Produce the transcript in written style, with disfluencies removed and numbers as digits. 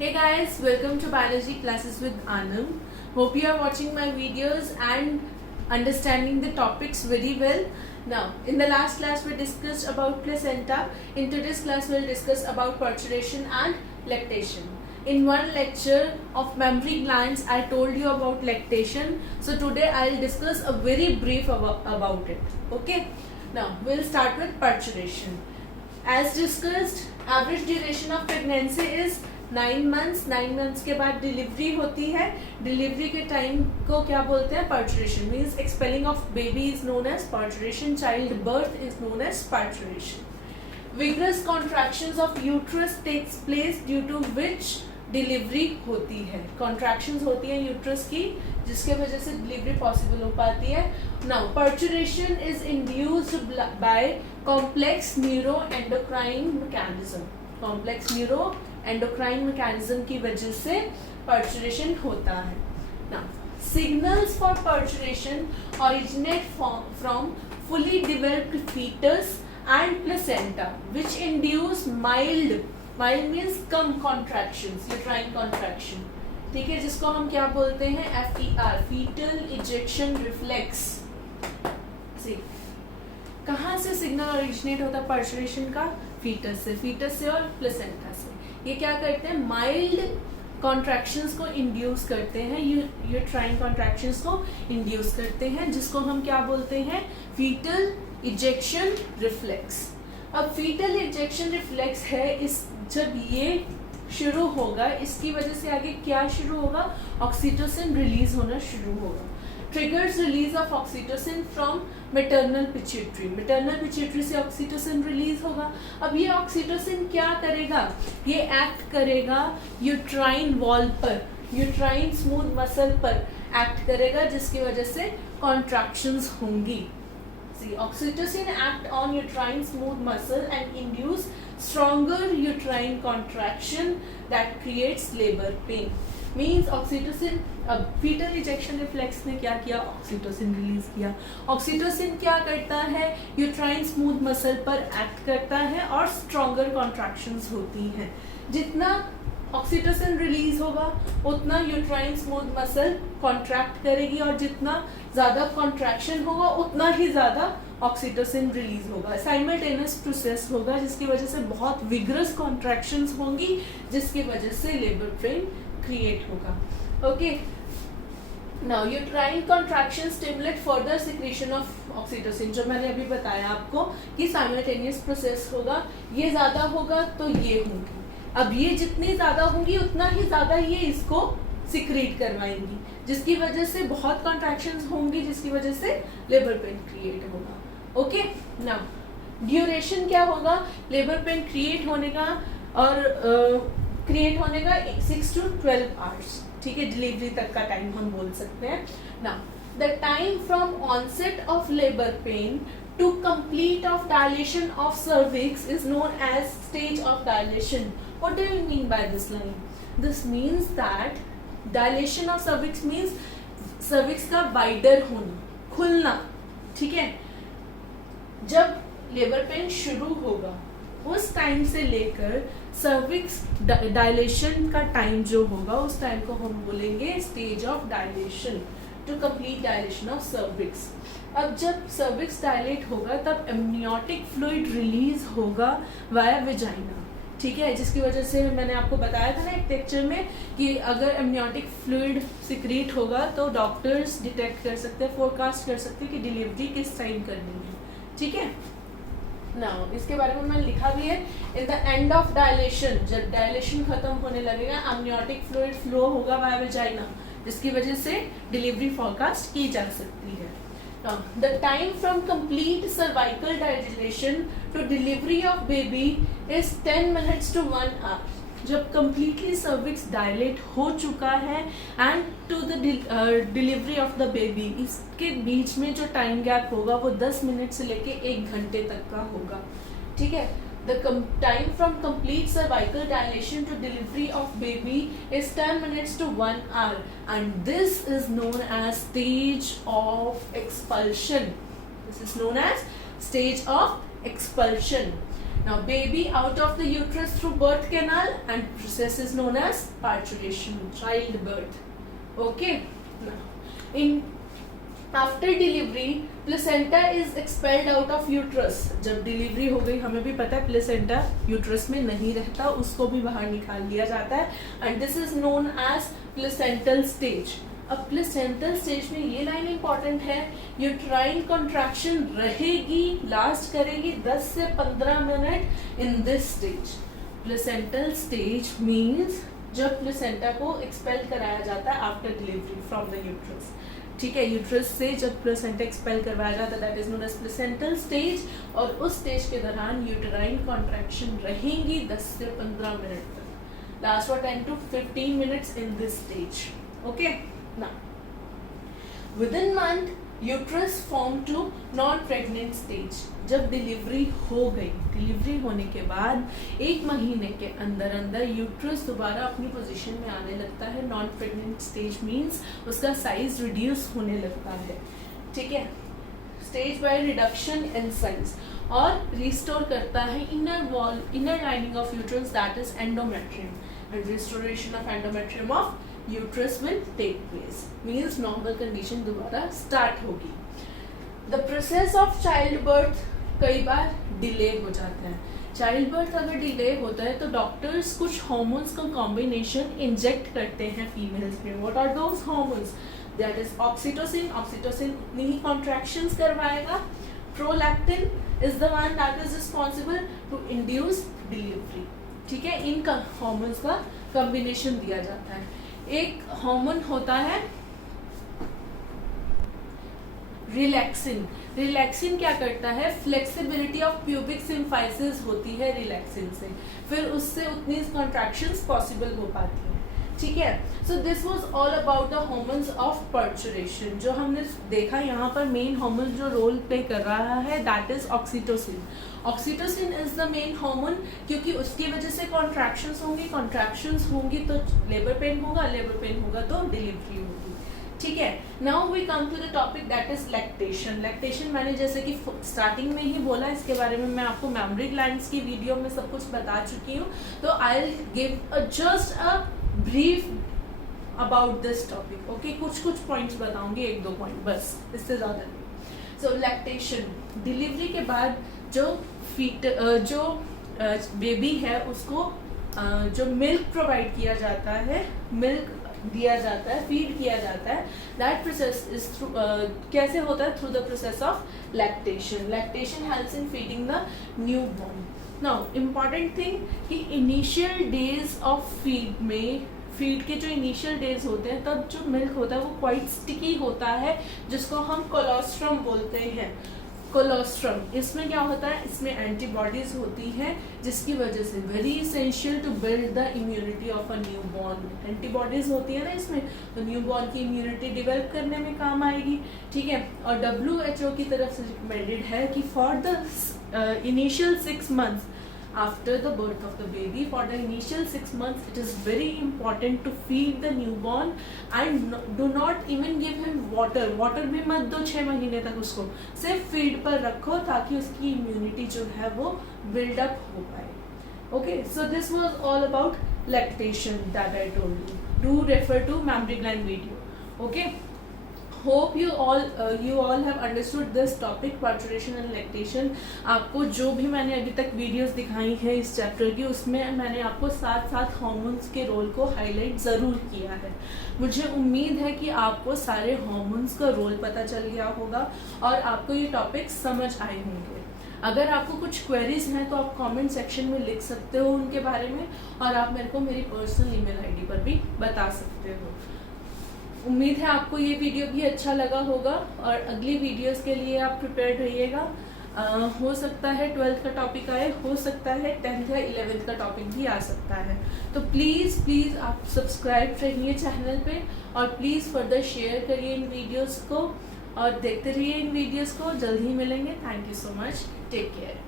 Hey guys, welcome to Biology Classes with Anand. Hope you are watching my videos and understanding the topics very well. Now, in the last class we discussed about placenta. In today's class we will discuss about parturition and lactation. In one lecture of mammary glands, I told you about lactation. So today I will discuss a very brief about it. Okay. Now, we will start with parturition. As discussed, average duration of pregnancy is 9 months. 9 months के बाद delivery होती है. Delivery के time को क्या बोलते हैं? Parturition. Means expelling of baby is known as parturition. Child birth is known as parturition. Vigorous contractions of uterus takes place due to which delivery होती है. कॉन्ट्रैक्शंस होती है यूट्रस की जिसके वजह से डिलीवरी पॉसिबल हो पाती है. Now parturition is induced by complex neuro endocrine mechanism. Complex neuro endocrine mechanism की वजह से पार्चुरेशन होता है. Now signals for parturition originate from fully developed fetus and placenta which induce mild means come contractions, uterine contraction. ठीक है, जिसको हम क्या बोलते हैं? FER, fetal ejection reflex. कहाँ से सिग्नल ओरिजिनेट होता है पार्चुरेशन का? फीटस से और प्लेसेंटा से. ये क्या करते हैं? माइल्ड कॉन्ट्रैक्शंस को इंड्यूस करते हैं, यूट्राइन कॉन्ट्रैक्शंस को इंड्यूस करते हैं, जिसको हम क्या बोलते हैं? Fetal ejection reflex. अब फीटल इजेक्शन रिफ्लेक्स है, इस जब ये शुरू होगा, इसकी वजह से आगे क्या शुरू होगा? ऑक्सीटोसिन रिलीज होना शुरू होगा. Triggers release of oxytocin from maternal pituitary. Maternal pituitary से ऑक्सीटोसिन रिलीज होगा. अब ये ऑक्सीटोसिन क्या करेगा? ये एक्ट करेगा यूट्राइन वॉल पर, यूट्राइन स्मूथ मसल पर एक्ट करेगा, जिसकी वजह से कॉन्ट्रैक्शंस होंगी. Oxytocin act on uterine smooth muscle and induce stronger uterine contraction that creates labor pain. Means oxytocin, fetal ejection reflex ने क्या किया? ऑक्सीटोसिन रिलीज किया. ऑक्सीटोसिन क्या करता है? यूट्राइन स्मूथ मसल पर एक्ट करता है और स्ट्रॉन्गर कॉन्ट्रैक्शंस होती हैं. जितना ऑक्सीटोसिन रिलीज होगा उतना यूट्राइन स्मूथ मसल कॉन्ट्रैक्ट करेगी, और जितना ज़्यादा कॉन्ट्रैक्शन होगा उतना ही ज़्यादा ऑक्सीटोसिन रिलीज होगा. साइमल्टेनियस प्रोसेस होगा, जिसकी वजह से बहुत विग्रस कॉन्ट्रैक्शंस होंगी, जिसकी वजह से लेबर पेन क्रिएट होगा. Okay, now uterine contraction stimulate further secretion of oxytocin. जो मैंने अभी बताया आपको कि साइमल्टेनियस प्रोसेस होगा, ये ज़्यादा होगा तो ये होंगी. अब ये जितनी ज़्यादा होंगी उतना ही ज़्यादा ये इसको सिक्रीट करवाएंगी, जिसकी वजह से बहुत कॉन्ट्रैक्शंस होंगी, जिसकी वजह से लेबर पेन क्रिएट होगा. ओके, नाउ ड्यूरेशन क्या होगा लेबर पेन क्रिएट होने का? और क्रिएट होने का 6 to 12 आवर्स. ठीक है, डिलीवरी तक का टाइम हम बोल सकते हैं. Now the time from onset of labour pain to complete of dilation of cervix is known as stage of dilation. What do you mean by this line? This means that dilation of cervix means cervix का wider होना, खुलना. ठीक है, जब labour pain शुरू होगा उस time से लेकर सर्विक्स डायलेशन का टाइम जो होगा उस टाइम को हम बोलेंगे stage of dilation, to complete dilation of cervix. अब जब सर्विक्स डायलेट होगा तब एमनियोटिक फ्लूइड रिलीज होगा वाया विजाइना. ठीक है, जिसकी वजह से मैंने आपको बताया था ना एक लेक्चर में कि अगर एमनियोटिक फ्लूइड सिक्रीट होगा तो डॉक्टर्स डिटेक्ट कर सकते हैं, फोरकास्ट कर सकते हैं कि डिलीवरी किस टाइम करनी है. ठीक है, नाउ इसके बारे में मैंने लिखा भी है. In the end of dilation, जब डायलेशन खत्म होने लगेगा, एमनियोटिक फ्लूइड फ्लो होगा वाया विजाइना, जिसकी वजह से डिलीवरी फोरकास्ट की जा सकती है. Now, the time from complete cervical dilation to delivery of baby is 10 minutes to 1 hour. जब completely cervix dilate हो चुका है and to the delivery of the baby, इसके बीच में जो टाइम गैप होगा वो 10 मिनट से लेके 1 घंटे तक का होगा. ठीक है, the time from complete cervical dilation to delivery of baby is 10 minutes to 1 hour, and this is known as stage of expulsion. This is known as stage of expulsion. Now baby out of the uterus through birth canal and process is known as parturition, childbirth. Okay. Now in after delivery placenta is expelled out of uterus. जब delivery हो गई, हमें भी पता है placenta uterus में नहीं रहता, उसको भी बाहर निकाल लिया जाता है, and this is known as placental stage. अब प्लेसेंटल स्टेज में ये लाइन इंपॉर्टेंट है, यूट्राइन कॉन्ट्रैक्शन रहेगी, लास्ट करेगी 10 से 15 minute in this stage. Placental stage means जब प्लेसेंटा को एक्सपेल कराया जाता है after delivery from the uterus. ठीक है, यूट्रस से जब प्लेसेंटा एक्सपेल करवाया जाता है that is known as placental stage. और उस स्टेज के दौरान यूट्राइन कॉन्ट्रैक्शन रहेंगी 10 से 15 मिनट तक, last for 10 to 15 minutes in this stage. Okay. Now, within month, uterus form to non-pregnant stage. जब डिलीवरी हो गई, डिलीवरी होने के बाद 1 महीने के अंदर अंदर यूट्रस दोबारा अपनी पोजीशन में आने लगता है. नॉन प्रेग्नेंट स्टेज मीन्स उसका साइज रिड्यूस होने लगता है. ठीक है, stage by reduction in size, और रिस्टोर करता है inner wall, inner lining of uterus that is endometrium, and restoration of endometrium of uterus will take place, means normal condition दोबारा स्टार्ट होगी. The process of child birth कई बार delay हो जाता है. चाइल्ड बर्थ अगर डिले होता है तो डॉक्टर्स कुछ हार्मोन्स का कॉम्बिनेशन इंजेक्ट करते हैं फीमेल्स में. What are those hormones? That is oxytocin. Oxytocin उतनी ही कॉन्ट्रैक्शंस करवाएगा. Prolactin is the one that is responsible to induce delivery. ठीक है, इन हार्मोन्स का कॉम्बिनेशन दिया जाता है. एक हार्मोन होता है रिलैक्सिन. रिलैक्सिन क्या करता है? फ्लेक्सिबिलिटी ऑफ प्यूबिक सिम्फाइसिस होती है रिलैक्सिन से, फिर उससे उतनी कॉन्ट्रैक्शंस पॉसिबल हो पाती हैं. ठीक है, so this was all about the hormones of parturition. जो हमने देखा यहाँ पर मेन हार्मोन जो रोल प्ले कर रहा है that is oxytocin. Oxytocin is the main hormone, क्योंकि उसकी वजह से कॉन्ट्रैक्शंस होंगी, कॉन्ट्रैक्शंस होंगी तो लेबर पेन होगा, लेबर पेन होगा तो डिलीवरी होगी. ठीक है, now we come to the topic that is lactation. Lactation मैंने जैसे कि स्टार्टिंग में ही बोला, इसके बारे में मैं आपको मेमोरी ग्लैंड्स की वीडियो में सब कुछ बता चुकी हूँ, तो I will give just a brief about this topic. Okay, कुछ पॉइंट्स बताऊंगी, 1-2 पॉइंट बस, इससे ज़्यादा नहीं. सो लैक्टेशन, डिलीवरी के बाद जो बेबी है उसको जो मिल्क प्रोवाइड किया जाता है, मिल्क दिया जाता है, फीड किया जाता है, दैट प्रोसेस इज थ्रू कैसे होता है? Through the process of lactation. Lactation helps in feeding the new born. Now important thing कि इनिशियल डेज ऑफ फीड में, फीड के जो इनिशियल डेज होते हैं तब जो मिल्क होता है वो क्वाइट स्टिकी होता है, जिसको हम कोलोस्ट्रम बोलते हैं. कोलोस्ट्रम, इसमें क्या होता है? इसमें एंटीबॉडीज होती हैं, जिसकी वजह से very essential to build the immunity of a new born. Antibodies होती है ना इसमें, तो न्यू बॉर्न की इम्यूनिटी डेवलप करने में काम आएगी. ठीक है, और WHO की तरफ से रिकमेंडेड है कि for the initial 6 months after the birth of the baby, for the initial 6 months it is very important to feed the newborn and do not even give him water भी मत दो 6 महीने तक, उसको सिर्फ फीड पर रखो ताकि उसकी इम्यूनिटी जो है वो बिल्डअप हो पाए. Okay, so this was all about lactation that I told you. Do refer to mammary gland video. Okay, hope you all have understood this topic, parturition and lactation. आपको जो भी मैंने अभी तक वीडियोस दिखाई हैं इस चैप्टर की, उसमें मैंने आपको साथ साथ हार्मोन्स के रोल को हाईलाइट ज़रूर किया है. मुझे उम्मीद है कि आपको सारे हार्मोन्स का रोल पता चल गया होगा और आपको ये टॉपिक समझ आए होंगे. अगर आपको कुछ क्वेरीज हैं तो आप कमेंट सेक्शन में लिख सकते हो उनके बारे में, और आप मेरे को मेरी पर्सनल ईमेल आईडी पर भी बता सकते हो. उम्मीद है आपको ये वीडियो भी अच्छा लगा होगा, और अगली वीडियोस के लिए आप प्रिपेयर्ड रहिएगा. हो सकता है 12th का टॉपिक आए, हो सकता है 10th या 11th का टॉपिक भी आ सकता है. तो प्लीज़ आप सब्सक्राइब रहिए चैनल पे, और प्लीज़ फर्दर शेयर करिए इन वीडियोस को, और देखते रहिए इन वीडियोस को. जल्द ही मिलेंगे. Thank you so much. Take care.